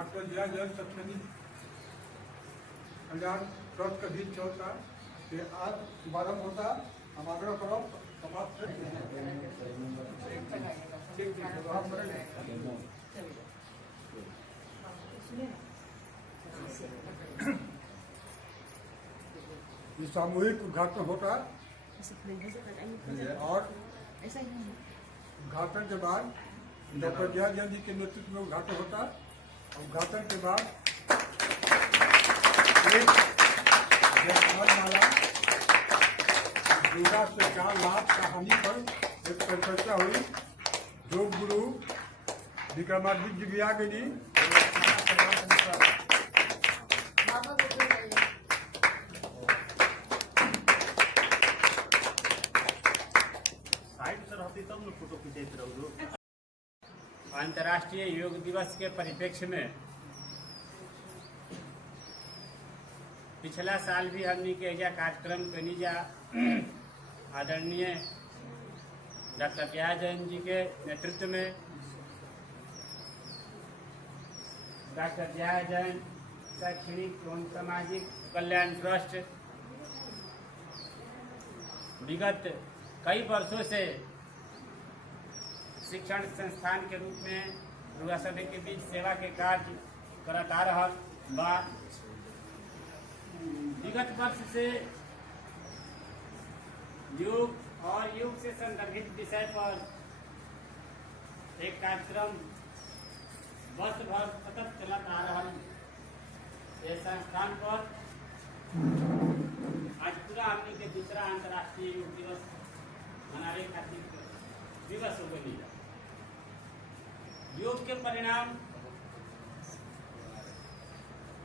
Doctor जयाजयंत शैक्षणिक कल्याण trust का दिन होता कि आज शुभारंभ होता। हम आग्रह करो समाप्त सामूहिक उद्घाटन होता और उद्घाटन के बाद डॉक्टर जयाजयंत जी के नेतृत्व में उद्घाटन होता। उद्घाटन के बाद एक दुर्गा से 4 लाख कहानी पर एक परिचर्चा हुई। योग गुरु विक्रमादित्य जी भी आ गई। अंतर्राष्ट्रीय योग दिवस के परिप्रेक्ष्य में पिछला साल भी हमने के एजा कार्यक्रम कनी जा आदरणीय डॉक्टर जयाजयंत जी के नेतृत्व में डॉक्टर जयाजयंत शैक्षणिक एवं सामाजिक कल्याण ट्रस्ट विगत कई वर्षों से शिक्षण संस्थान के रूप में युवा सभी के बीच सेवा के कार्य करत आ रहा बा। विगत वर्ष से योग और योग से संदर्भित विषय पर एक कार्यक्रम वर्ष भर सतत चलत आ रहा है। इस संस्थान पर आज पूरा हमने के दूसरा अंतर्राष्ट्रीय योग दिवस मनाने खातिर दिवस हो गई। योग के परिणाम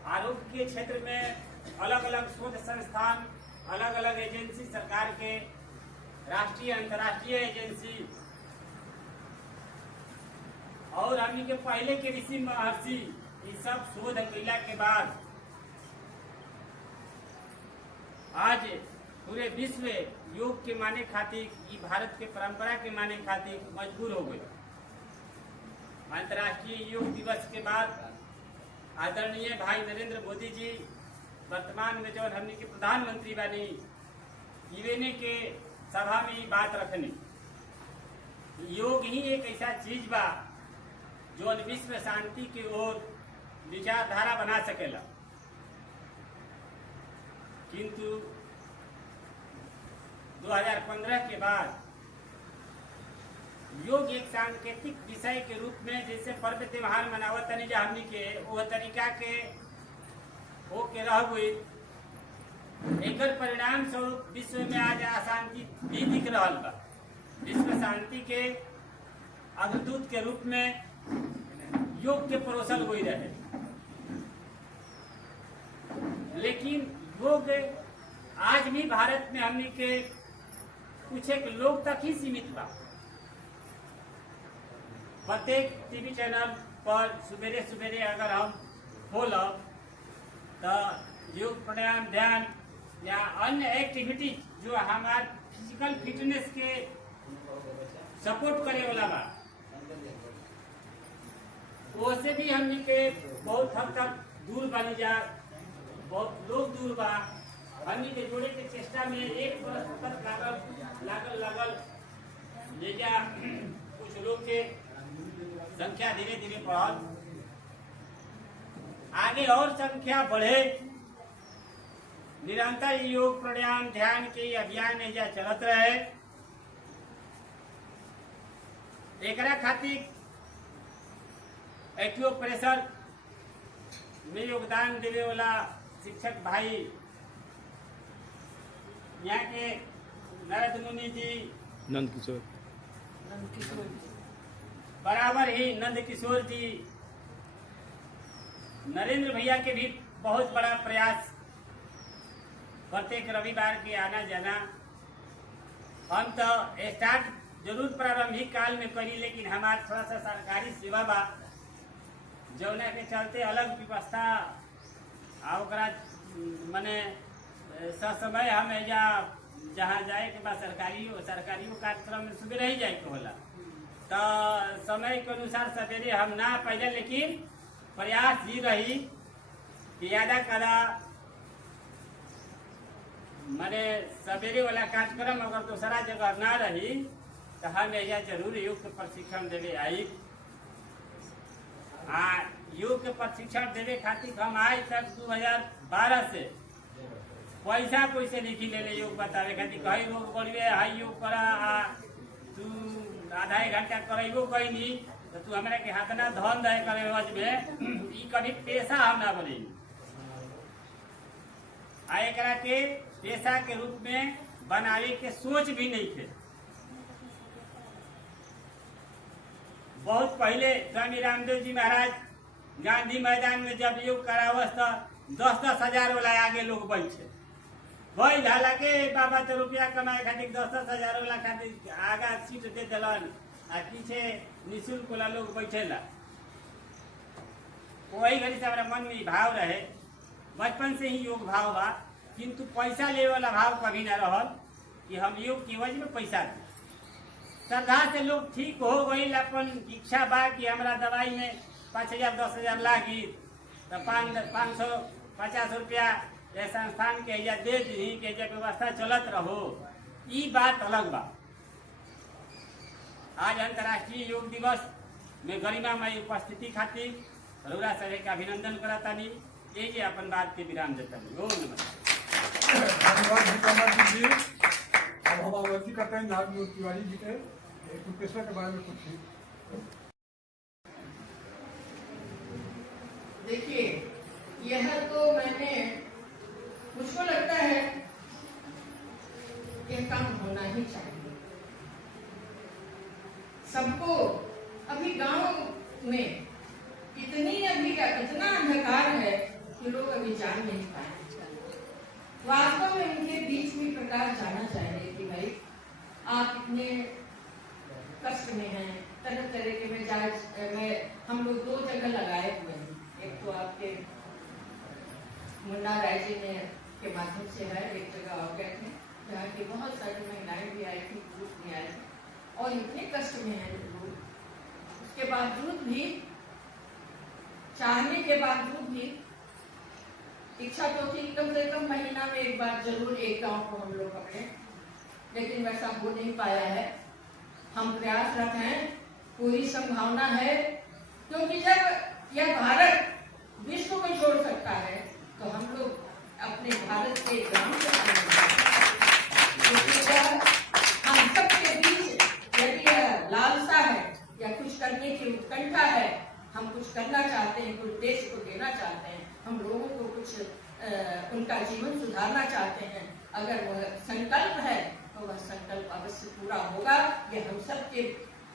आरोग्य के क्षेत्र में अलग अलग शोध संस्थान, अलग अलग एजेंसी, सरकार के राष्ट्रीय अंतर्राष्ट्रीय एजेंसी और हमनी के पहले के ऋषि महर्षि ये सब शोध कैला के बाद आज पूरे विश्व योग के माने खातिर, भारत के परंपरा के माने खातिर मजबूर हो गए। अंतर्राष्ट्रीय योग दिवस के बाद आदरणीय भाई नरेंद्र मोदी जी वर्तमान में जो हमने के प्रधानमंत्री बनी यूएनए के सभा में ये बात रखनी, योग ही एक ऐसा चीज बा जो विश्व शांति की ओर विचारधारा बना सकेला। किंतु 2015 के बाद योग एक सांकेतिक विषय के रूप में जैसे पर्व त्योहार मनावत तनी जा हमनी के वो तरीका के हो के रह गई। एकर परिणाम स्वरूप विश्व में आज अशांति भी दिख रहा बा। विश्व शांति के अग्रदूत के रूप में योग के परोसल हुई रहे, लेकिन योग आज भी भारत में हमनी के कुछ एक लोग तक ही सीमित बा। प्रत्येक टीवी चैनल पर सुबेरे सुबेरे अगर हम खोलब तो योग, प्राणायाम, ध्यान या अन्य एक्टिविटी जो हमारे फिजिकल फिटनेस के सपोर्ट करे वाला बा, वो से भी हमनी के बहुत हद तक दूर बनी जा, बहुत लोग दूर बा। हमनी के जोड़े के चेष्टा में एक वर्ष तक लागल ले जा कुछ लोग के संख्या धीरे धीरे बढ़ल, आगे और संख्या बढ़े। निरंतर योग, प्राणायाम, ध्यान के अभियान एजा चलत रहे। एकरा खातिर एक्यूप्रेशर में योगदान देवे वाला शिक्षक भाई यहाँ के नारद मुनि जी, नंद किशोर बराबर ही नंद किशोर जी, नरेंद्र भैया के भी बहुत बड़ा प्रयास, प्रत्येक रविवार के आना जाना। हम तो स्टार्ट जरूर प्रारंभिक काल में करी, लेकिन हमारे थोड़ा सा सरकारी सेवा बा जौना के चलते अलग व्यवस्था मने समय हम एजा जहाँ जाए के बाद सरकारी कार्यक्रम में सुबह ही जाए के होला, तो समय के अनुसार सवेरे हम ना पहले, लेकिन प्रयास ही रही कि ज्यादा करा मैंने सवेरे वाला कार्यक्रम अगर दूसरा जगह ना रही तो हम यह जरूर योग के प्रशिक्षण देवे आई। योग के प्रशिक्षण देवे खातिर हम आज तक 2012 से पैसा कोई से नहीं ले योग बतावे खातिर कहीं लोग बोलिए हाई योग करा तू आधा एक घंटा करेबो कहीं नहीं तो तू हमारे के हाथ ना धन दे करे रोज में ई कभी पैसा हम ना बोली एकरा के पेशा के रूप में बनावे के सोच भी नहीं थे। बहुत पहले स्वामी रामदेव जी महाराज गांधी मैदान में जब योग करावस तो 10-10 हजार वाला आगे लोग बैठे वही झाला के बाबा तो रुपया कमाए खातिर 10-10 हजार वाला खातिर आगा सीट दे दिलन आ पीछे निःशुल्क वाला लोग बैठेला। वही घड़ी से हमारा मन में भाव रहे बचपन से ही योग भाव बा किंतु पैसा ले वाला भाव कभी ना रहल कि हम योग की वजह में पैसा दे। श्रद्धा से लोग ठीक हो गई अपन इच्छा बा कि हमारा दवाई में 5,000-10,000 लागी तो 550 रुपया संस्थान के या दे दी के व्यवस्था चलत रहो ई बात अलग बा। आज अंतर्राष्ट्रीय योग दिवस में गरिमामय उपस्थिति खातिर रउरा सभी का अभिनंदन करता नहीं ये अपन बात के विराम देता हूँ। धन्यवाद जी। अब हम अवधि करते हैं नागमूर्ति तिवारी जी के पेशा के बारे में कुछ। देखिए यह तो मैंने मुझको लगता है यह काम होना ही चाहिए सबको। अभी गांव में इतना अंधकार है कि लोग अभी जान नहीं पाए। वास्तव में उनके बीच में प्रकाश जाना चाहिए कि भाई आप इतने कष्ट में हैं, तरह तरह के में हम लोग 2 जगह लगाए हुए हैं। एक तो आपके मुन्ना राय जी ने के माध्यम से है, एक जगह और गए थे जहाँ की बहुत सारी महिलाएं भी आई थी, ग्रुप भी आए थे और इतने कष्ट में है लोग। उसके बावजूद भी चाहने के बावजूद भी इच्छा तो थी कम से कम महीना में एक बार जरूर एक गांव को हम लोग पकड़े, लेकिन वैसा हो नहीं पाया है। हम प्रयासरत हैं, पूरी संभावना है, क्योंकि जब यह भारत विश्व को छोड़ सकता है तो हम लोग अपने भारत के ग्राम से हम सबके बीच यदि लालसा है या कुछ करने की उत्कंठा है, हम कुछ करना चाहते हैं, कुछ देश को देना चाहते हैं, हम लोगों को कुछ उनका जीवन सुधारना चाहते हैं, अगर वह संकल्प है तो वह संकल्प अवश्य पूरा होगा। ये हम सबके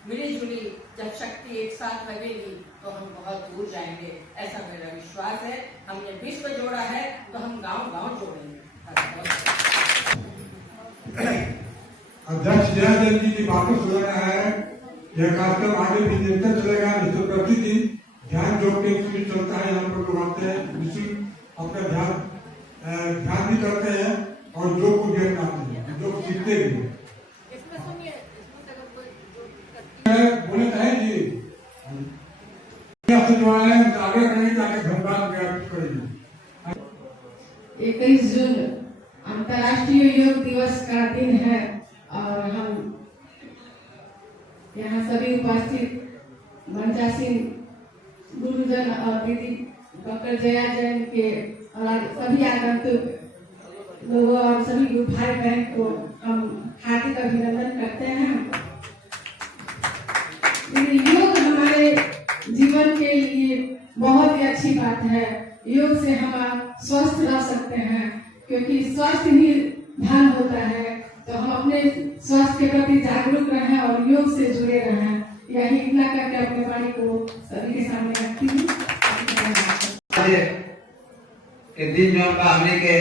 मिलीजुली जब शक्ति एक साथ लगेगी तो हम बहुत दूर जाएंगे, ऐसा मेरा विश्वास है। हमने विश्व जोड़ा है तो हम गांव-गांव जोड़ेंगे। अध्यक्ष जयदेव जी की बातों सुन रहा है, यह कार्यक्रम आगे भी निरंतर चलेगा। निश्चित प्रतिदिन ध्यान योग के चलता है, यहाँ पर लोग आते हैं, निश्चित अपना ध्यान भी करते हैं और योग को भी अपनाते हैं, योग सीखते भी। बोले कहे जी जो है आगे करने के आगे धन्यवाद ज्ञापित करेंगे। 21 जून अंतर्राष्ट्रीय योग दिवस का दिन है और हम यहाँ सभी उपस्थित मंचासीन गुरुजन और दीदी डॉक्टर जया जैन के सभी आगंतुक लोगों और सभी गुरु भाई बहन को हम हार्दिक अभिनंदन करते हैं। योग हमारे जीवन के लिए बहुत ही अच्छी बात है। योग से हम स्वस्थ रह सकते हैं, क्योंकि स्वास्थ्य ही धन होता है। तो हम अपने स्वास्थ्य के प्रति जागरूक रहें और योग से जुड़े रहें। यही इतना करके अपने वाणी को सभी के सामने रखती हूँ। दिन जो का हमने के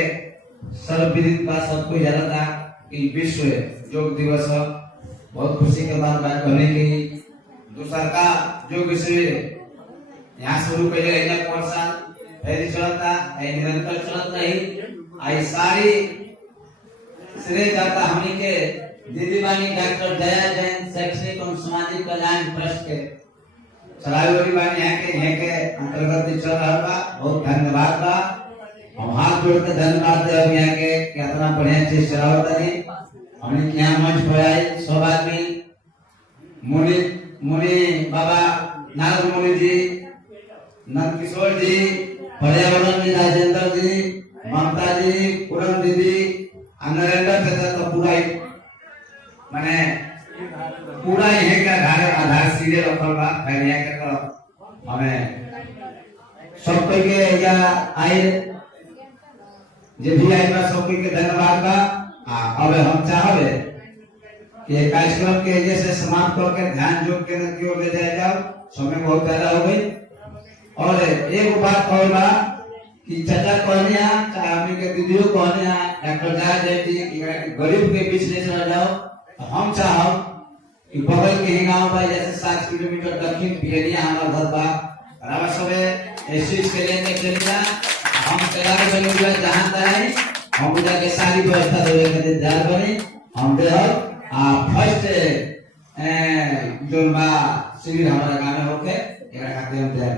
सर्वविदित बात सबको याद था कि विश्व योग दिवस बहुत खुशी के बाद बात करने की दूसरा का जो विषय यहाँ शुरू पहले ऐसे चलता है, निरंतर चलता रही। आई सारी श्रेय जाता हमने के दीदी बानी डॉक्टर दया जैन शैक्षणिक और सामाजिक कल्याण ट्रस्ट के चलावे वाली बानी यहाँ के अंतर्गत भी चल रहा बा। बहुत धन्यवाद बा। हम हाथ जोड़ के धन्यवाद दे अब यहाँ के कितना बढ़िया चीज चलावता नहीं। हमने यहाँ मंच पर आए सब आदमी मुनि बाबा नारद मुनि जी, नंद किशोर जी, पर्यावरण जी, राजेंद्र जी, ममता जी, पूरन दीदी, नरेंद्र चाचा तो माने पूरा यही का आधार सीधे रखल बा। यहाँ के तो हमें सब कोई के या आए जे भी आए बा सब कोई के धन्यवाद बा। अब हम चाहबे कि कार्यक्रम के जैसे समाप्त करके ध्यान योग के की ओर ले जाए जाओ। समय बहुत ज्यादा हो गई। और एक बात और बा कि चाचा कहने चाहे हमने के दीदियों कहने डॉक्टर जाए गरीब के बीच नहीं चला जाओ। तो हम चाहो कि बगल के ही गांव बा जैसे 7 किलोमीटर दक्षिण पियरिया हमारा घर बा रावा सबे ऐसे के लेके चलिया। हम तैयार बने हुए जहां तक हम जाके सारी व्यवस्था देवे के तैयार बने। हम दे फर्स्ट जो बा शिविर हमारा गांव में होके एकरा खातिर हम तैयार